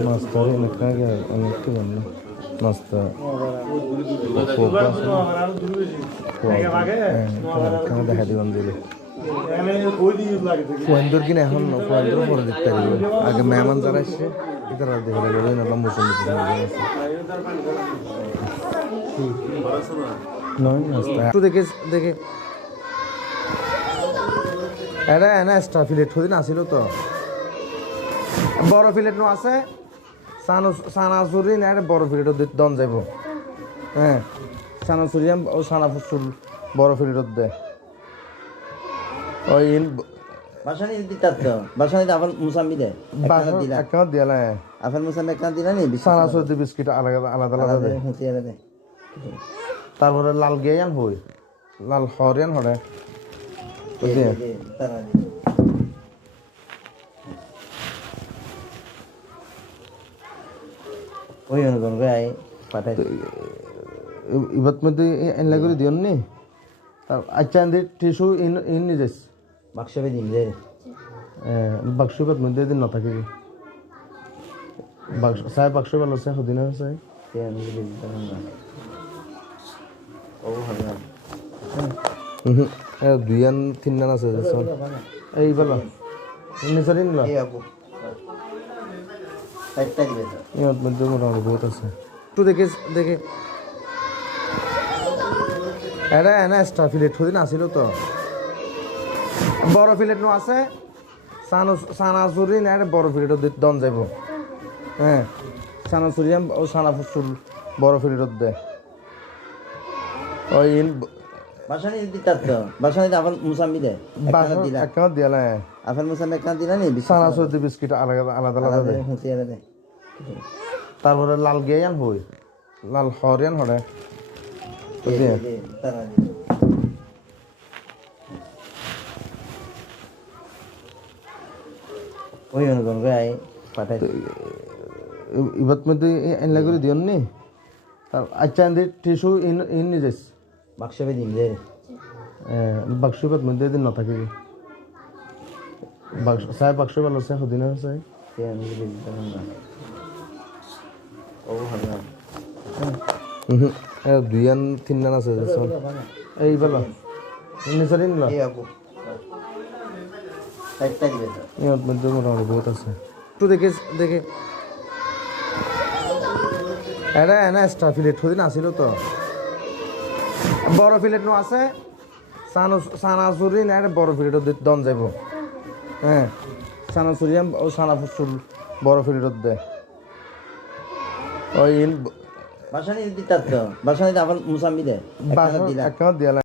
Nasta এনেকাগে অনেক কি জানো নাস্তা ফুয়ান্দর কিনা এখন ফুয়ান্দর পরে দেখতে পারিব আগে মেহমান যারা আসছে দেখে না নয় নাস্তা একটু দেখে দেখে এটা এনা এক্সট্রা ফিলেট হদিন আসিল তো বড় ফিলেট নো আছে সানাসুরি না এটা বড় ফিলেট দন যাব হ্যাঁ সানাসুরিয়াম ও সানা ফুসুল বড় ফিলেট দে। ওই বাসানি দিতার তো বাসানি আবার মুসাম্বি দে দিলা। একটা দিয়ালা আফার মুসাম্বি একটা দিলা নি? সানাসুরি বিস্কিট আলাদা আলাদা আলাদা দে। হুঁচিয়ারে তারপরে লাল গেয়ান হই। লাল হরিয়ান হরে তারা ওই অনুগণ গাই পাঠাই ইবাত মধ্যে এনলা করে দিয়ন নি আচ্ছা আন্দি টিসু ইন ইন নি নিজেস বাক্সবে দিন দে বাক্স ইবাত মধ্যে দিন নাথাকে বাক্স চাই বাক্স ভালো সদিনা চাই তে আমি না ও হবে না দুইয়ান তিনজন আছে চল এই বলো নিচরে নিল দিবে মধ্যে মোটামুটি বহুত আছে। একটু দেখে দেখে। এটা এনা এক্সট্রা ফিলেট সদিন আসিল তো। বড় ফিলেট নো আছে। সানো সানাসুরি না বড় ফিলেট দন যাব হ্যাঁ সানাসুরিয়াম ও সানা ফুসুল বড় ফিলেট দে। ওই বাসানি দিতার তো বাসানি আবার মুসাম্বি দে বাসা দিলা? একটা দিয়ালা। আফার মুসাম্বি একটা দিলা নি? সানাসুরি বিস্কিট আলাদা আলাদা আলাদা দে। হুঁচিয়ারে দে। তারপরে লাল গেয়ান হই লাল হরিয়ান হরে ওই অনুগণ গাই পাঠাই। ইবাত মধ্যে এনলা করে দিয়ন। নি তার আচ্ছা আন্দি টিসু ইন ইন নিজেস বাক্সবে দিন দে বাক্স ইবাত মধ্যে দিন নাথাকে বাক্স সদিনা চাই তে আমি না? ও হবে না দুইয়ান তিনজন আছে চল। এই বলো। নিচরে নিল মধ্যে মোটামুটি বহুত আছে। একটু দেখে দেখে। এটা এনা এক্সট্রা ফিলেট সদিন আসিল তো। বড় ফিলেট নো আছে। সানা সানাসুরি না বড় ফিলেট দন যাব হ্যাঁ সানা ও সানা ফুসুল বড় ফিলেট দে। ওই বাসানি দিতে বাসানি আবার মুসাম্বি দেয় দিলা একটা